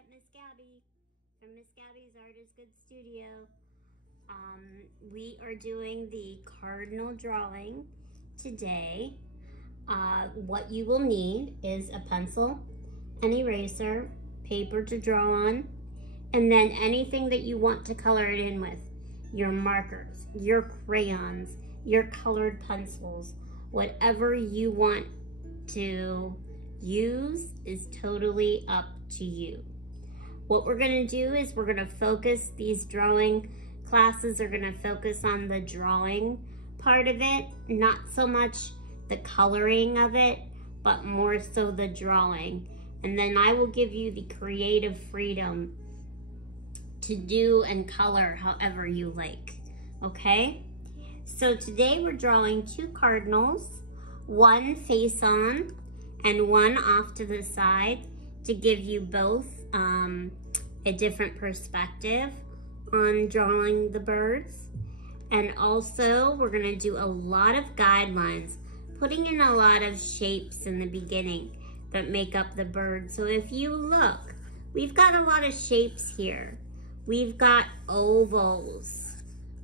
at Miss Gabby from Miss Gabby's Art is Good Studio. We are doing the Cardinal drawing today. What you will need is a pencil, an eraser, paper to draw on, and then anything that you want to color it in with. Your markers, your crayons, your colored pencils, whatever you want to use is totally up to you. What we're going to do is we're going to focus, these drawing classes are going to focus on the drawing part of it, not so much the coloring of it, but more so the drawing. And then I will give you the creative freedom to do and color however you like, okay? So today we're drawing two cardinals, one face on and one off to the side to give you both a different perspective on drawing the birds. And also we're gonna do a lot of guidelines, putting in a lot of shapes in the beginning that make up the bird. So if you look, we've got a lot of shapes here. We've got ovals,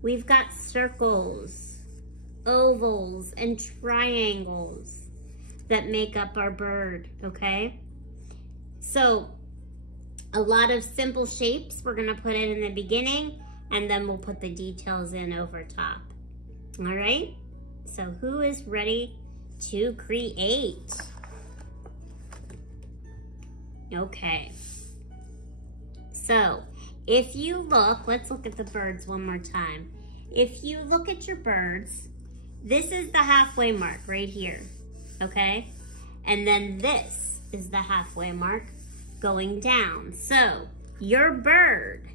we've got circles, ovals, and triangles that make up our bird, okay? So a lot of simple shapes we're gonna put in the beginning, and then we'll put the details in over top. All right, so who is ready to create? Okay, so if you look, let's look at the birds one more time. If you look at your birds, this is the halfway mark right here, okay? And then this is the halfway mark going down. So your bird,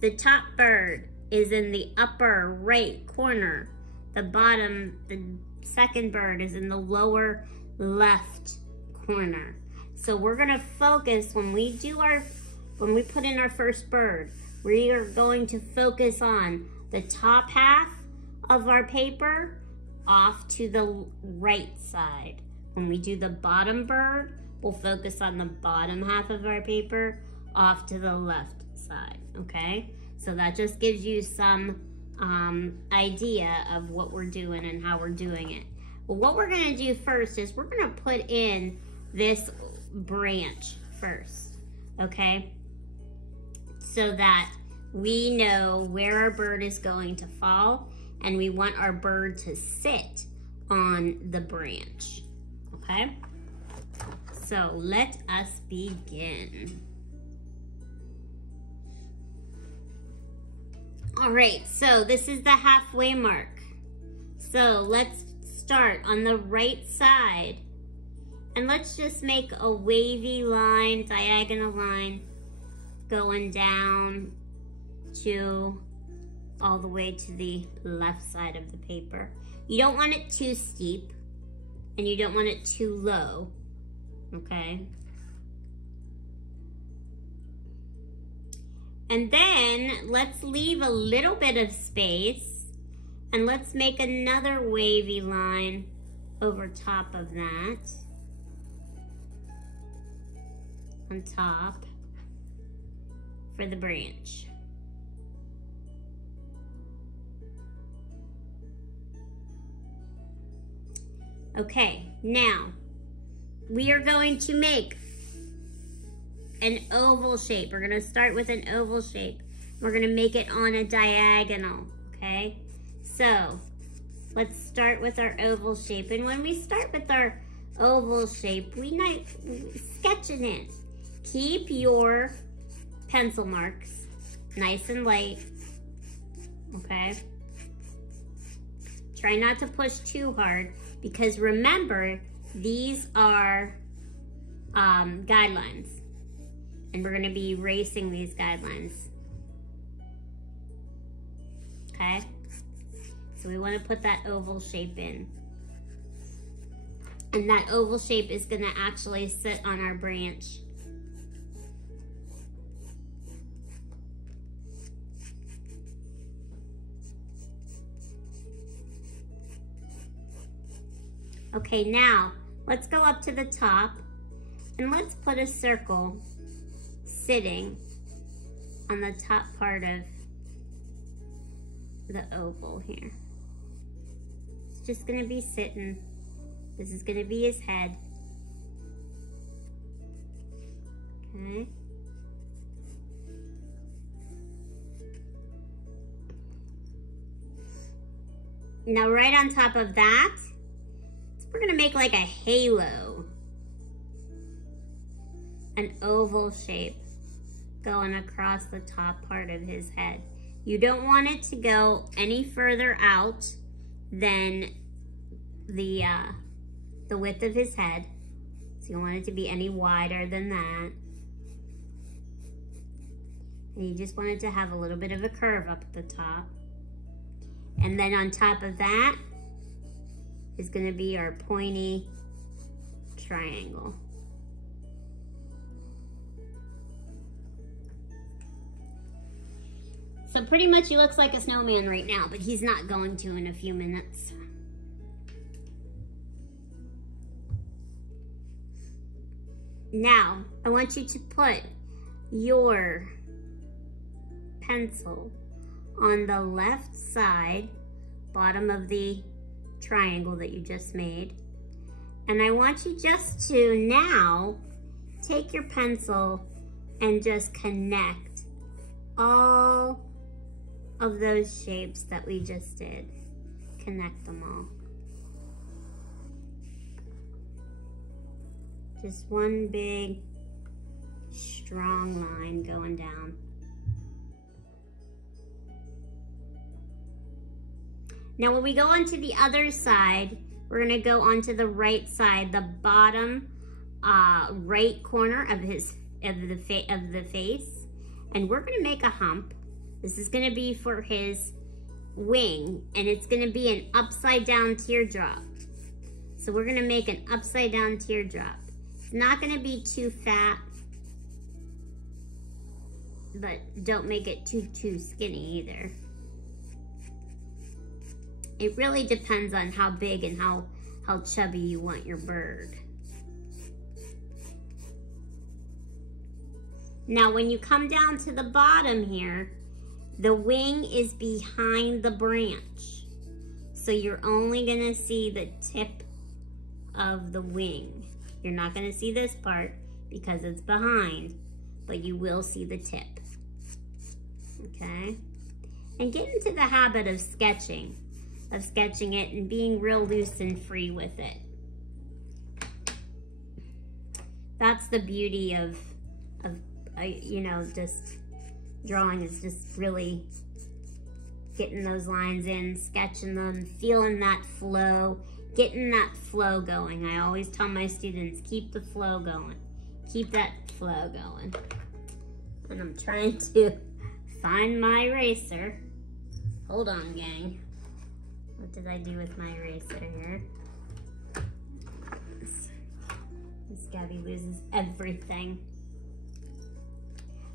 the top bird, is in the upper right corner. The bottom, the second bird is in the lower left corner. So we're gonna focus when we put in our first bird, we are going to focus on the top half of our paper off to the right side. When we do the bottom bird, we'll focus on the bottom half of our paper off to the left side, okay? So that just gives you some idea of what we're doing and how we're doing it. Well, what we're gonna do first is we're gonna put in this branch first, okay? So that we know where our bird is going to fall, and we want our bird to sit on the branch, okay? So let us begin. All right, so this is the halfway mark. So let's start on the right side, and let's just make a wavy line, diagonal line, going down to all the way to the left side of the paper. You don't want it too steep and you don't want it too low, okay? And then let's leave a little bit of space and let's make another wavy line over top of that, on top, for the branch. Okay, now we are going to make an oval shape. We're gonna start with an oval shape. We're gonna make it on a diagonal, okay? So let's start with our oval shape. And when we start with our oval shape, we might sketch it in. Keep your pencil marks nice and light, okay? Try not to push too hard, because remember, these are guidelines, and we're gonna be erasing these guidelines, okay? So we wanna put that oval shape in. And that oval shape is gonna actually sit on our branch. Okay, now let's go up to the top and let's put a circle sitting on the top part of the oval here. It's just gonna be sitting. This is gonna be his head. Okay. Now right on top of that, we're gonna make like a halo. An oval shape going across the top part of his head. You don't want it to go any further out than the width of his head. So you don't want it to be any wider than that. And you just want it to have a little bit of a curve up at the top. And then on top of that is going to be our pointy triangle. So pretty much he looks like a snowman right now, but he's not going to in a few minutes. Now, I want you to put your pencil on the left side, bottom of the triangle that you just made. And I want you just to now take your pencil and just connect all of those shapes that we just did. Connect them all. Just one big, strong line going down. Now when we go onto the other side, we're gonna go onto the right side, the bottom right corner of the face, and we're gonna make a hump. This is gonna be for his wing, and it's gonna be an upside down teardrop. So we're gonna make an upside down teardrop. It's not gonna be too fat, but don't make it too skinny either. It really depends on how big and how chubby you want your bird. Now when you come down to the bottom here, the wing is behind the branch. So you're only gonna see the tip of the wing. You're not gonna see this part because it's behind, but you will see the tip, okay? And get into the habit of sketching it and being real loose and free with it. That's the beauty of you know, just drawing, is just really getting those lines in, sketching them, feeling that flow, getting that flow going. I always tell my students, keep the flow going. Keep that flow going. And I'm trying to find my eraser. Hold on, gang. What did I do with my eraser here? This Gabby loses everything.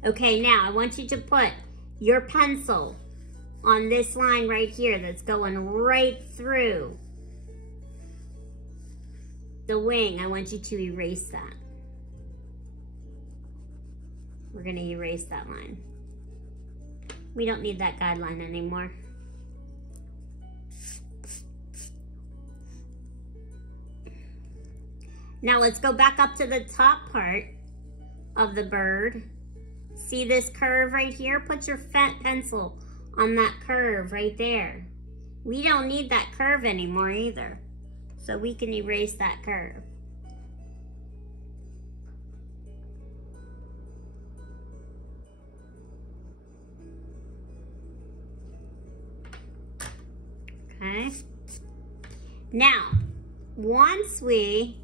Okay, now I want you to put your pencil on this line right here that's going right through the wing. I want you to erase that. We're gonna erase that line. We don't need that guideline anymore. Now let's go back up to the top part of the bird. See this curve right here? Put your pencil on that curve right there. We don't need that curve anymore either. So we can erase that curve. Okay. Now, once we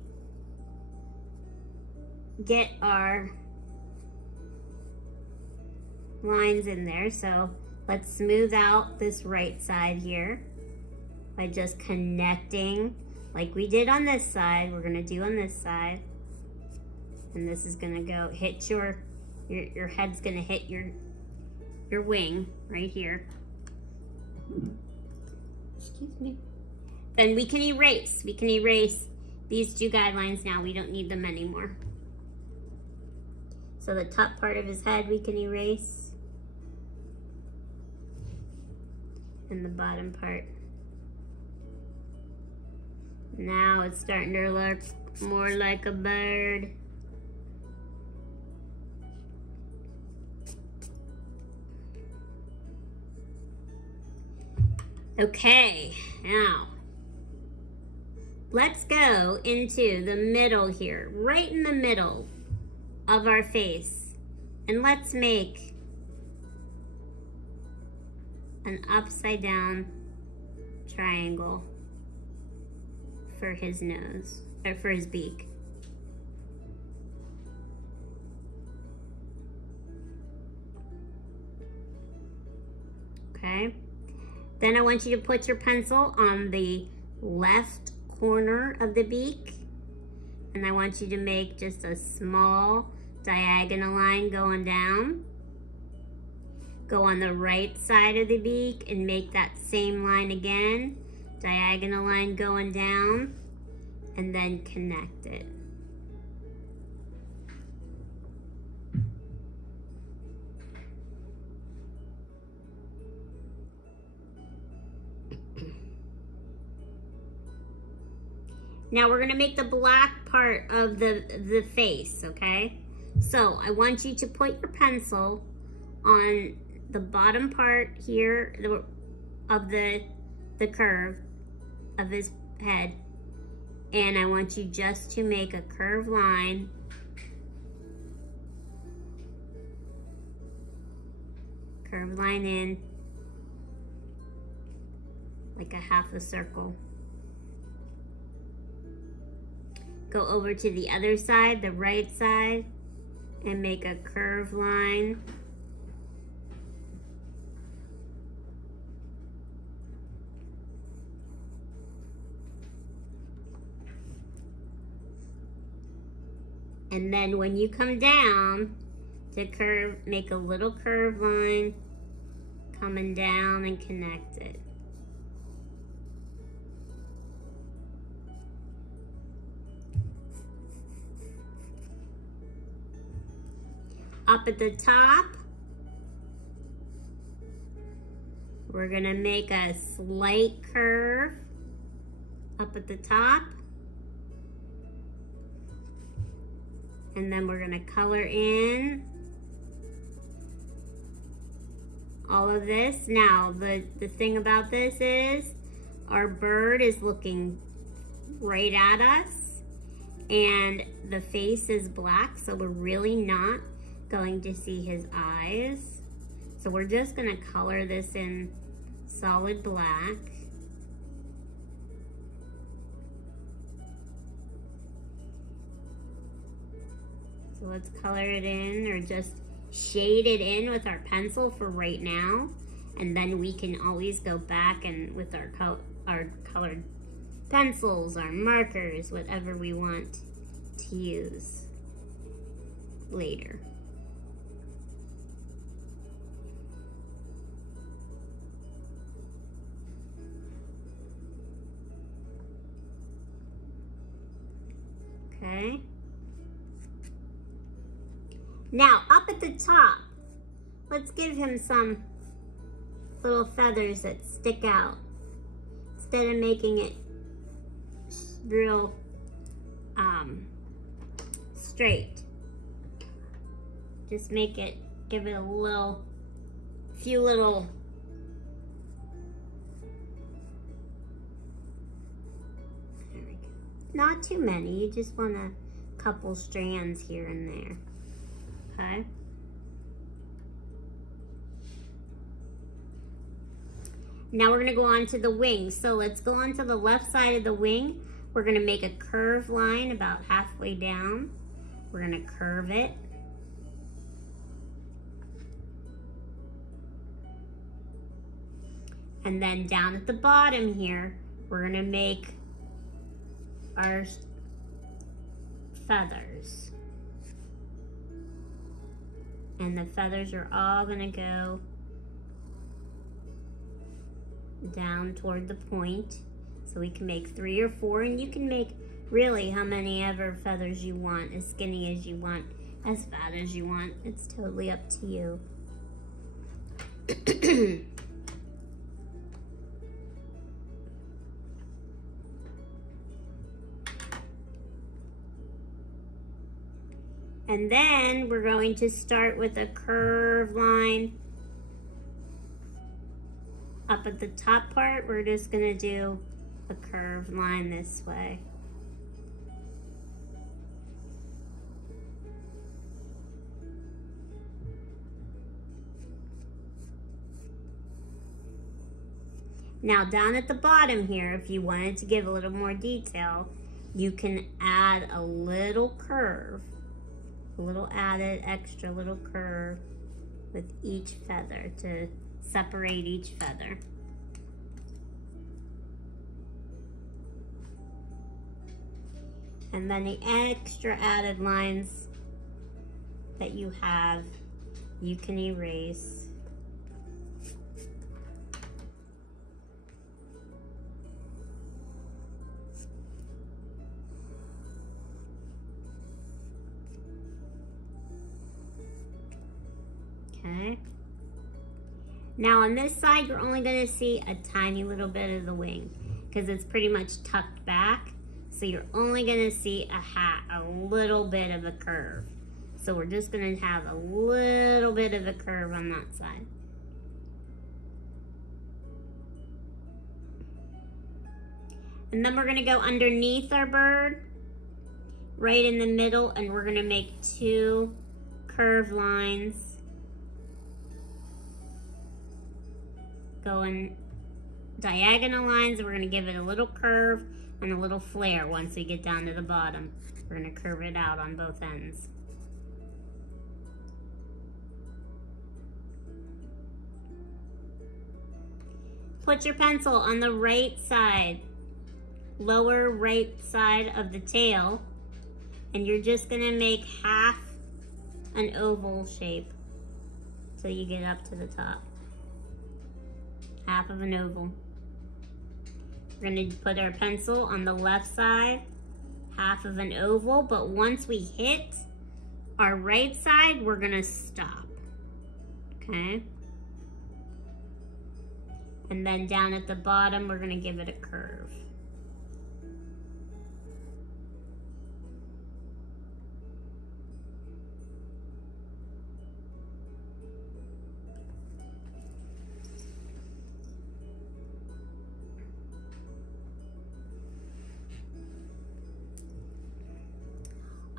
get our lines in there, so let's smooth out this right side here by just connecting like we did on this side. We're gonna do on this side, and this is gonna go hit your head's gonna hit your wing right here. Excuse me. Then we can erase these two guidelines now. We don't need them anymore. So the top part of his head we can erase. And the bottom part. Now it's starting to look more like a bird. Okay, now let's go into the middle here, right in the middle of our face. And let's make an upside down triangle for his nose, or for his beak. Okay. Then I want you to put your pencil on the left corner of the beak. And I want you to make just a small diagonal line going down. Go on the right side of the beak and make that same line again. Diagonal line going down. And then connect it. Now we're gonna make the black part of the face, okay? So I want you to put your pencil on the bottom part here of the curve of his head. And I want you just to make a curved line. Curved line in, like a half a circle. Go over to the other side, the right side, and make a curved line. And then when you come down to curve, make a little curved line coming down and connect it. Up at the top, we're gonna make a slight curve up at the top. And then we're gonna color in all of this. Now, the thing about this is our bird is looking right at us and the face is black, so we're really not going to see his eyes. So we're just gonna color this in solid black. So let's color it in, or just shade it in with our pencil for right now. And then we can always go back and with our colored pencils, our markers, whatever we want to use later. Okay. Now, up at the top, let's give him some little feathers that stick out. Instead of making it real straight. Just make it, give it a few little not too many, you just want a couple strands here and there, okay? Now we're gonna go on to the wing. So let's go on to the left side of the wing. We're gonna make a curved line about halfway down. We're gonna curve it. And then down at the bottom here, we're gonna make our feathers. And the feathers are all gonna go down toward the point. So we can make 3 or 4, and you can make really how many ever feathers you want, as skinny as you want. as fat as you want. It's totally up to you. And then we're going to start with a curved line. Up at the top part, we're just gonna do a curved line this way. Now down at the bottom here, if you wanted to give a little more detail, you can add a little curve, a little added extra little curve with each feather to separate each feather. And then the extra added lines that you have, you can erase. Okay. Now on this side, you're only going to see a tiny little bit of the wing because it's pretty much tucked back. So you're only going to see a little bit of a curve. So we're just going to have a little bit of a curve on that side. And then we're going to go underneath our bird, right in the middle, and we're going to make 2 curved lines going diagonal lines, and we're going to give it a little curve and a little flare once we get down to the bottom. We're going to curve it out on both ends. Put your pencil on the right side, lower right side of the tail, and you're just going to make half an oval shape till you get up to the top. Half of an oval. We're going to put our pencil on the left side, half of an oval, but once we hit our right side, we're going to stop. Okay? And then down at the bottom, we're going to give it a curve.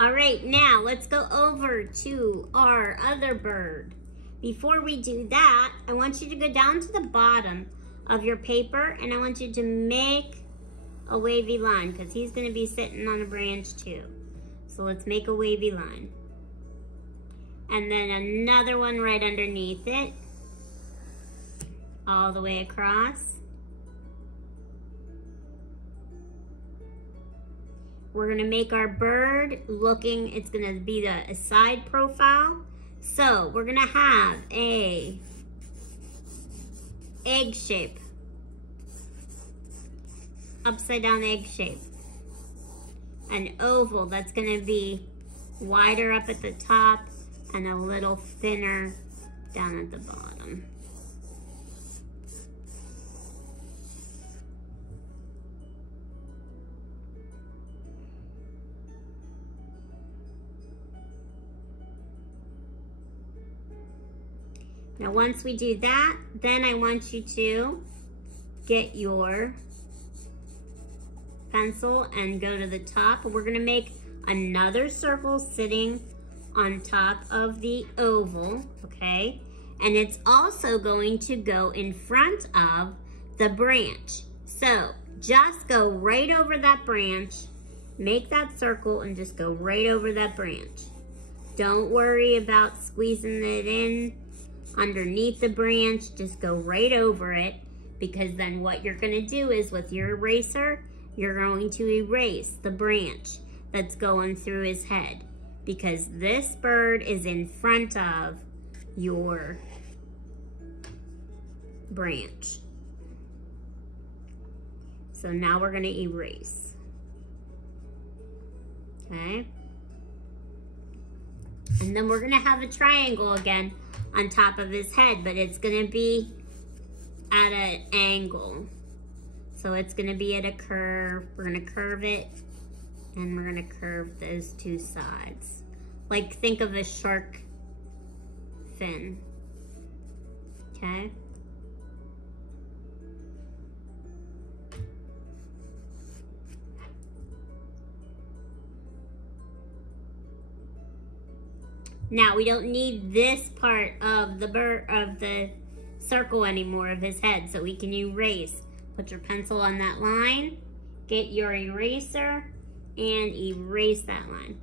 All right, now let's go over to our other bird. Before we do that, I want you to go down to the bottom of your paper and I want you to make a wavy line because he's going to be sitting on a branch too. So let's make a wavy line. And then another one right underneath it, all the way across. We're gonna make our bird looking, it's gonna be a side profile. So we're gonna have a egg shape, upside down egg shape. An oval that's gonna be wider up at the top and a little thinner down at the bottom. Now once we do that, then I want you to get your pencil and go to the top. We're gonna make another circle sitting on top of the oval, okay? And it's also going to go in front of the branch. So just go right over that branch, make that circle and just go right over that branch. Don't worry about squeezing it in underneath the branch, just go right over it, because then what you're gonna do is with your eraser, you're going to erase the branch that's going through his head, because this bird is in front of your branch. So now we're gonna erase, okay? And then we're gonna have a triangle again on top of his head, but it's gonna be at an angle. So it's gonna be at a curve. We're gonna curve it, and we're gonna curve those two sides. Like, think of a shark fin, okay? Now we don't need this part of the circle anymore of his head, so we can erase. Put your pencil on that line, get your eraser, and erase that line.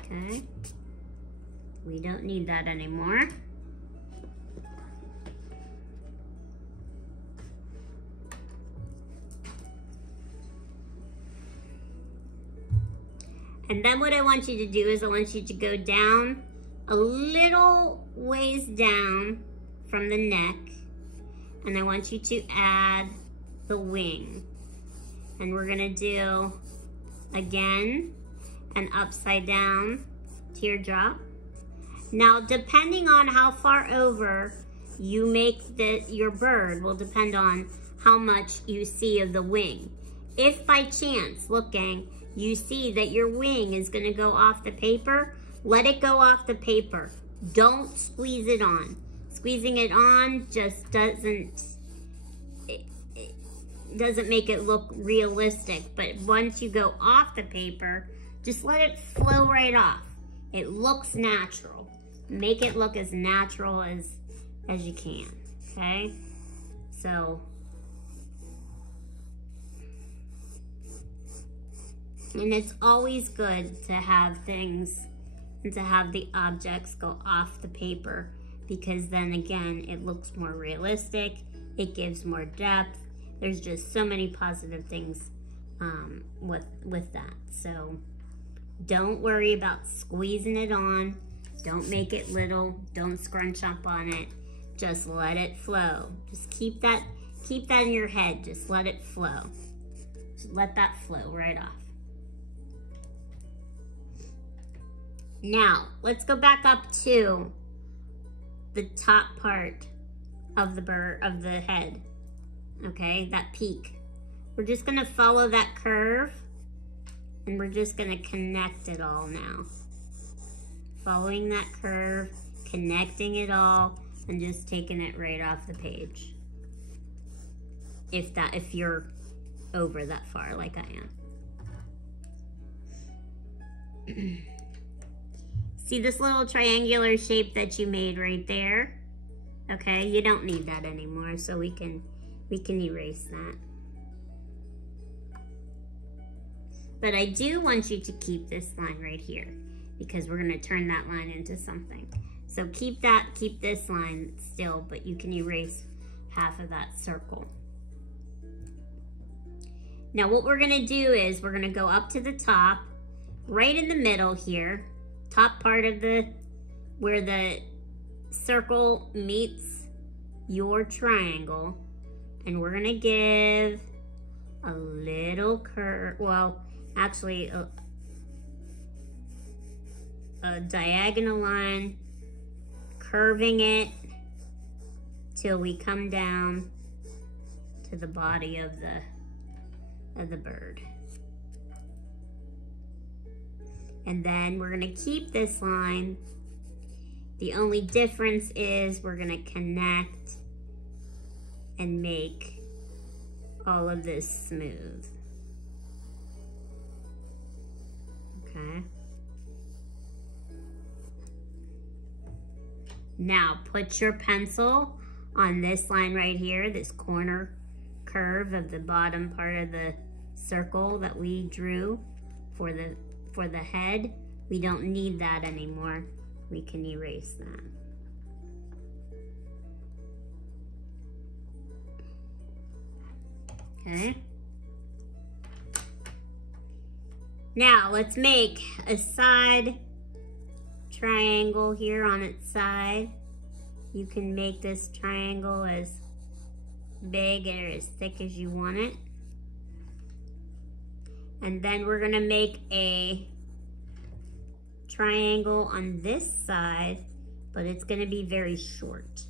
Okay, we don't need that anymore. And then what I want you to do is I want you to go down a little ways down from the neck, and I want you to add the wing. And we're gonna do, again, an upside down teardrop. Now, depending on how far over you make your bird will depend on how much you see of the wing. If by chance, look gang, you see that your wing is gonna go off the paper, let it go off the paper. Don't squeeze it on. Squeezing it on just doesn't make it look realistic. But once you go off the paper, just let it flow right off. It looks natural. Make it look as natural as you can, okay? So, and it's always good to have things and to have the objects go off the paper, because then again, it looks more realistic, it gives more depth. There's just so many positive things with that. So don't worry about squeezing it on. Don't make it little, don't scrunch up on it. Just let it flow. Just keep that in your head. Just let it flow. Just let that flow right off. Now, let's go back up to the top part of the head. Okay, that peak. We're just gonna follow that curve, and we're just gonna connect it all now. Following that curve, connecting it all, and just taking it right off the page. If you're over that far, like I am. See this little triangular shape that you made right there? Okay, you don't need that anymore, so we can erase that. But I do want you to keep this line right here, because we're gonna turn that line into something. So keep this line still, but you can erase half of that circle. Now what we're gonna do is we're gonna go up to the top, right in the middle here, top part of where the circle meets your triangle, and we're gonna give a little curve, well, actually a diagonal line, curving it till we come down to the body of the bird. And then we're gonna keep this line. The only difference is we're gonna connect and make all of this smooth. Okay. Now put your pencil on this line right here, this corner curve of the bottom part of the circle that we drew for the head. We don't need that anymore. We can erase that. Okay. Now let's make a side triangle here on its side. You can make this triangle as big or as thick as you want it. And then we're gonna make a triangle on this side, but it's gonna be very short.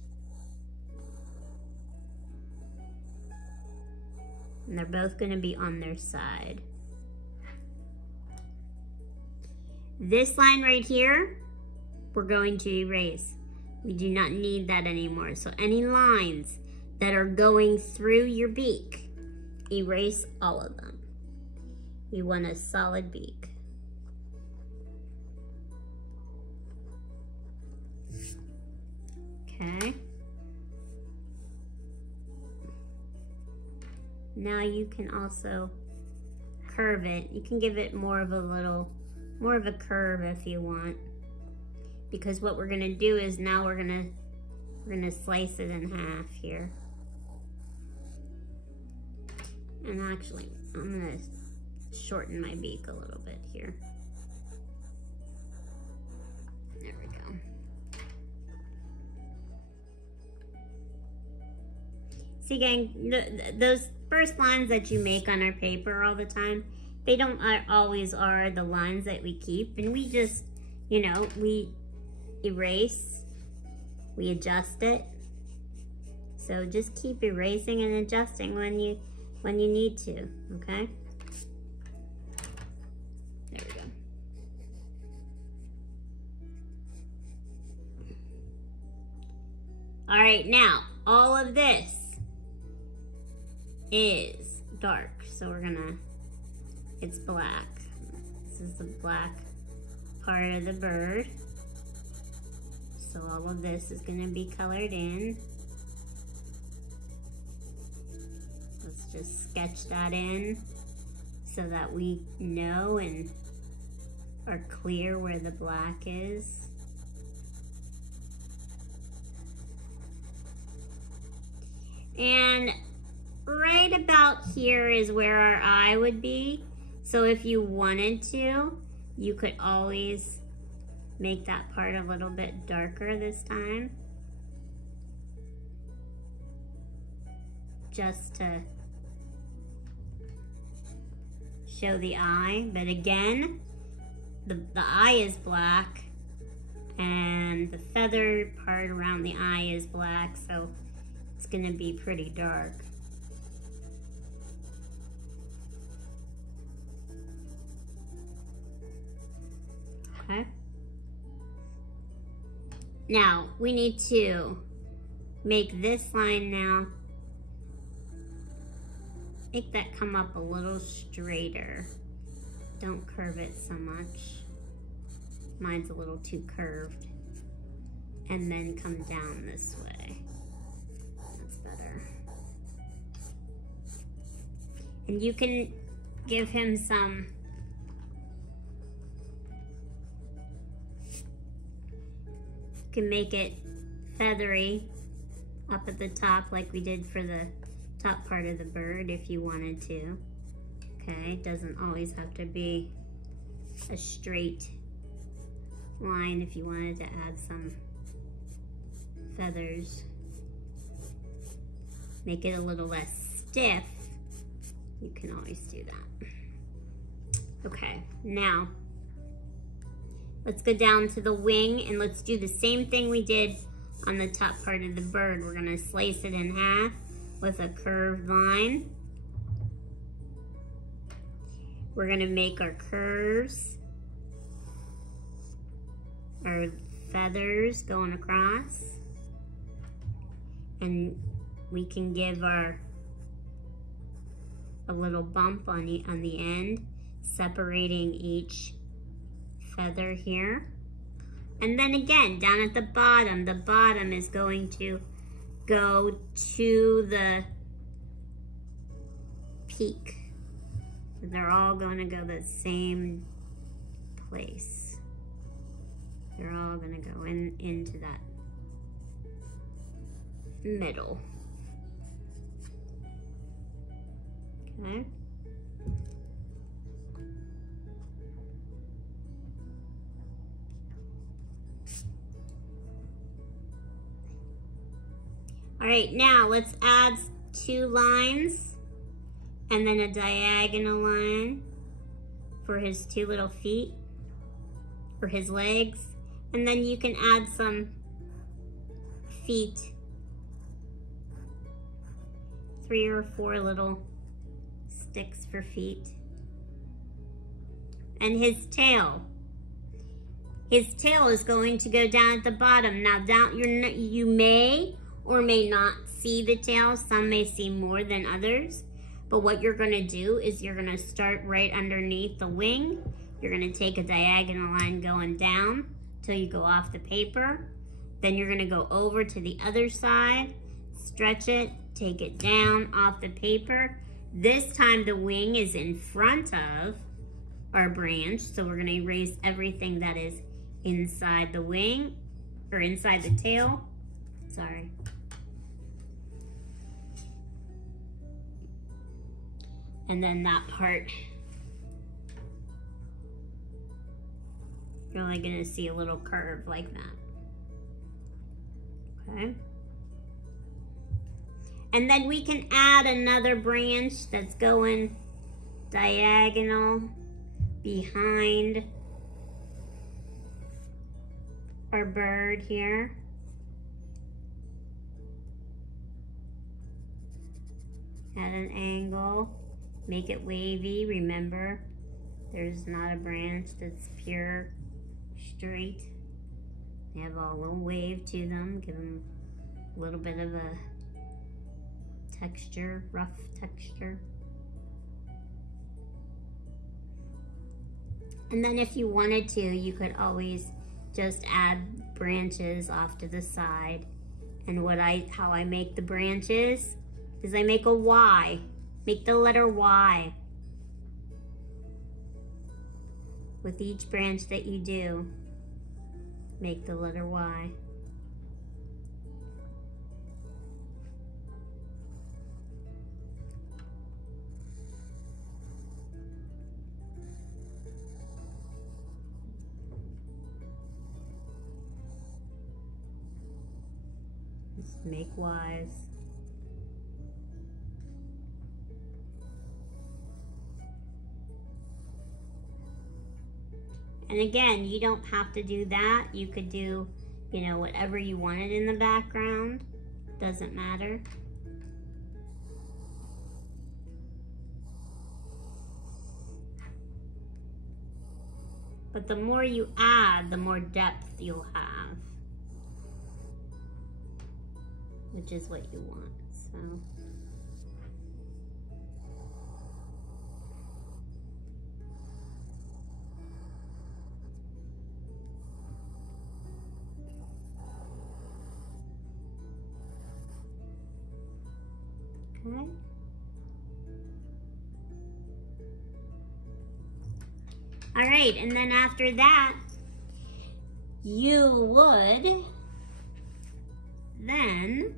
And they're both gonna be on their side. This line right here, we're going to erase. We do not need that anymore. So any lines that are going through your beak, erase all of them. We want a solid beak. Okay. Now you can also curve it. You can give it more of a curve if you want. Because what we're gonna do is now we're gonna slice it in half here. And actually, I'm gonna shorten my beak a little bit here. There we go. See, gang, those first lines that you make on our paper all the time, they don't always are the lines that we keep, and we just, you know, we erase, we adjust it. So just keep erasing and adjusting when you need to, okay? There we go. All right, now all of this is dark, so it's black. This is the black part of the bird. So all of this is gonna be colored in. Let's just sketch that in so that we know and are clear where the black is. And right about here is where our eye would be. So if you wanted to, you could always make that part a little bit darker this time. Just to show the eye. But again, the eye is black and the feather part around the eye is black, so it's gonna be pretty dark. Okay. Now, we need to make this line now, make that come up a little straighter. Don't curve it so much. Mine's a little too curved. And then come down this way. That's better. And you can give him some can make it feathery up at the top like we did for the top part of the bird if you wanted to. Okay, it doesn't always have to be a straight line if you wanted to add some feathers. Make it a little less stiff. You can always do that. Okay, now let's go down to the wing and let's do the same thing we did on the top part of the bird. We're gonna slice it in half with a curved line. We're gonna make our curves, our feathers going across, and we can give a little bump on the end, separating each feather here. And then again, down at the bottom is going to go to the peak. They're all going to go the same place. They're all going to go into that middle. Okay. All right, now let's add 2 lines and then a diagonal line for his 2 little feet, for his legs. And then you can add some feet, 3 or 4 little sticks for feet. And his tail. His tail is going to go down at the bottom. Now you may or may not see the tail. Some may see more than others. But what you're gonna do is you're gonna start right underneath the wing. You're gonna take a diagonal line going down till you go off the paper. Then you're gonna go over to the other side, stretch it, take it down off the paper. This time the wing is in front of our branch, so we're gonna erase everything that is inside the wing, or inside the tail, sorry. And then that part, you're only gonna see a little curve like that, okay? And then we can add another branch that's going diagonal behind our bird here. At an angle, make it wavy. Remember, there's not a branch that's pure straight. They have a little wave to them, give them a little bit of a texture, rough texture. And then if you wanted to, you could always just add branches off to the side. And how I make the branches is I make a Y. Make the letter Y with each branch that you do. Make the letter Y. Just make Ys. And again, you don't have to do that. You could do, you know, whatever you wanted in the background. Doesn't matter. But the more you add, the more depth you'll have, which is what you want, so. Okay. All right, and then after that, you would then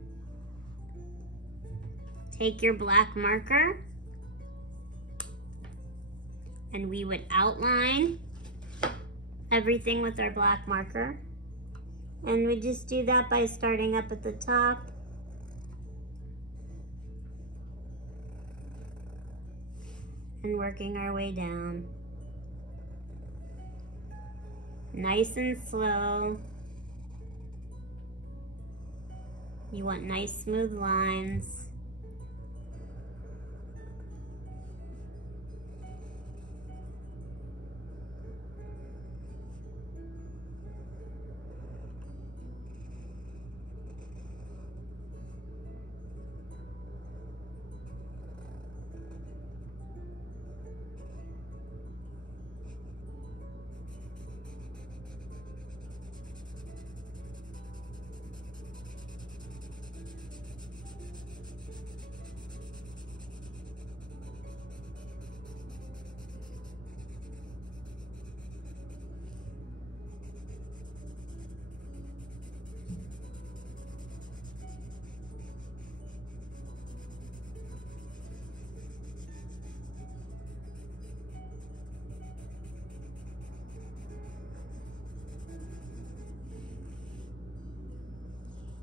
take your black marker and we would outline everything with our black marker. And we just do that by starting up at the top and working our way down. Nice and slow. You want nice smooth lines.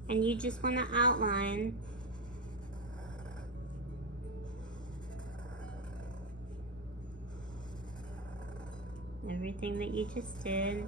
And you just want to outline Everything that you just did.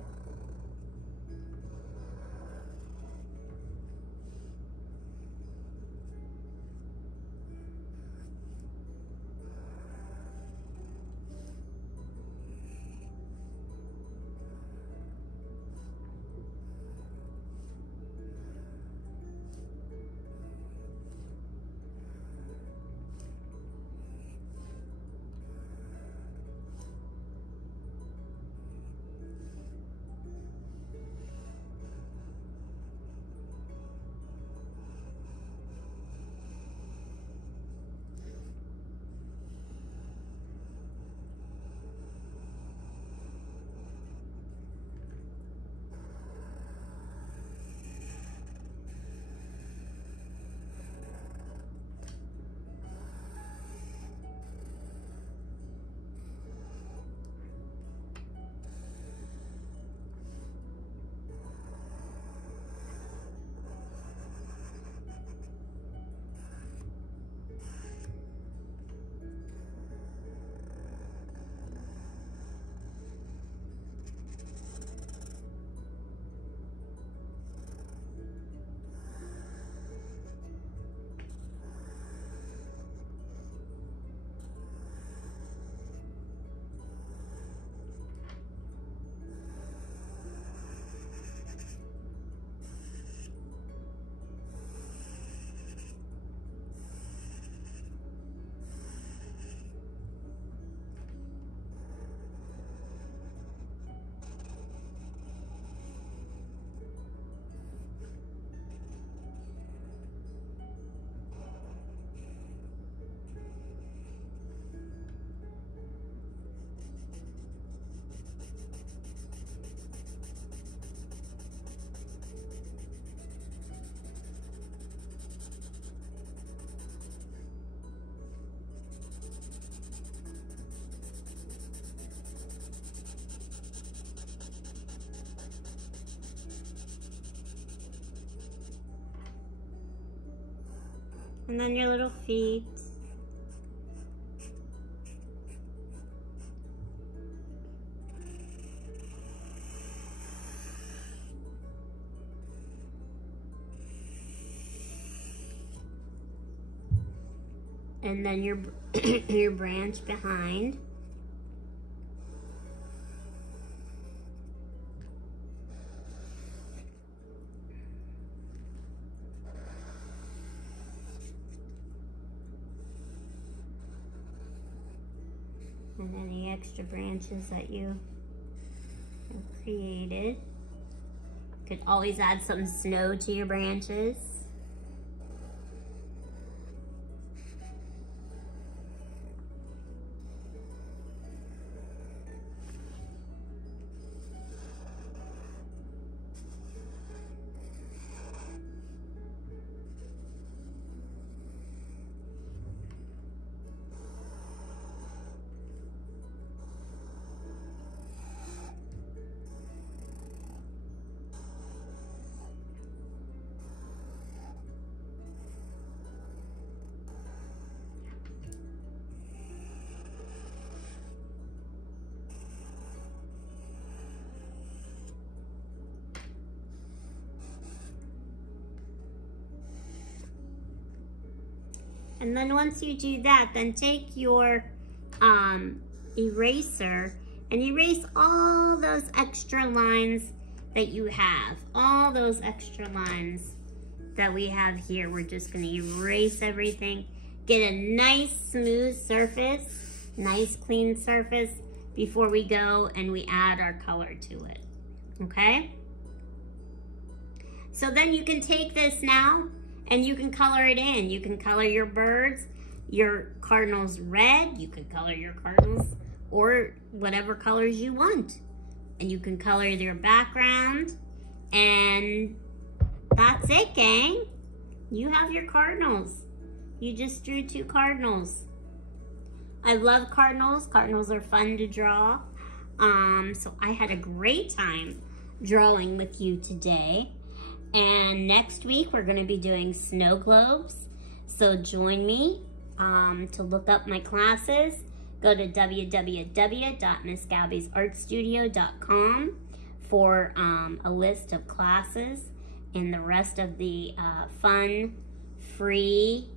And then your little feet. And then your your branch behind. And any extra branches that you have created. You could always add some snow to your branches. And then once you do that, then take your eraser and erase all those extra lines that you have. All those extra lines that we have here. We're just gonna erase everything. Get a nice smooth surface, nice clean surface before we go and we add our color to it, okay? So then you can take this now and you can color it in. You can color your birds, your cardinals red. You can color your cardinals or whatever colors you want. And you can color your background. And that's it, gang. You have your cardinals. You just drew 2 cardinals. I love cardinals. Cardinals are fun to draw. So I had a great time drawing with you today. And next week, we're gonna be doing snow globes. So join me to look up my classes. go to www.missgabisartstudio.com for a list of classes and the rest of the fun, free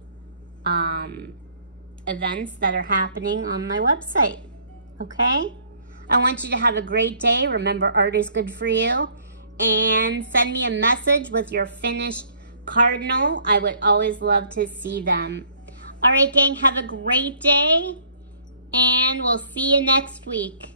events that are happening on my website. Okay? I want you to have a great day. Remember, art is good for you. And send me a message with your finished Cardinal. I would always love to see them. All right, gang, have a great day. And we'll see you next week.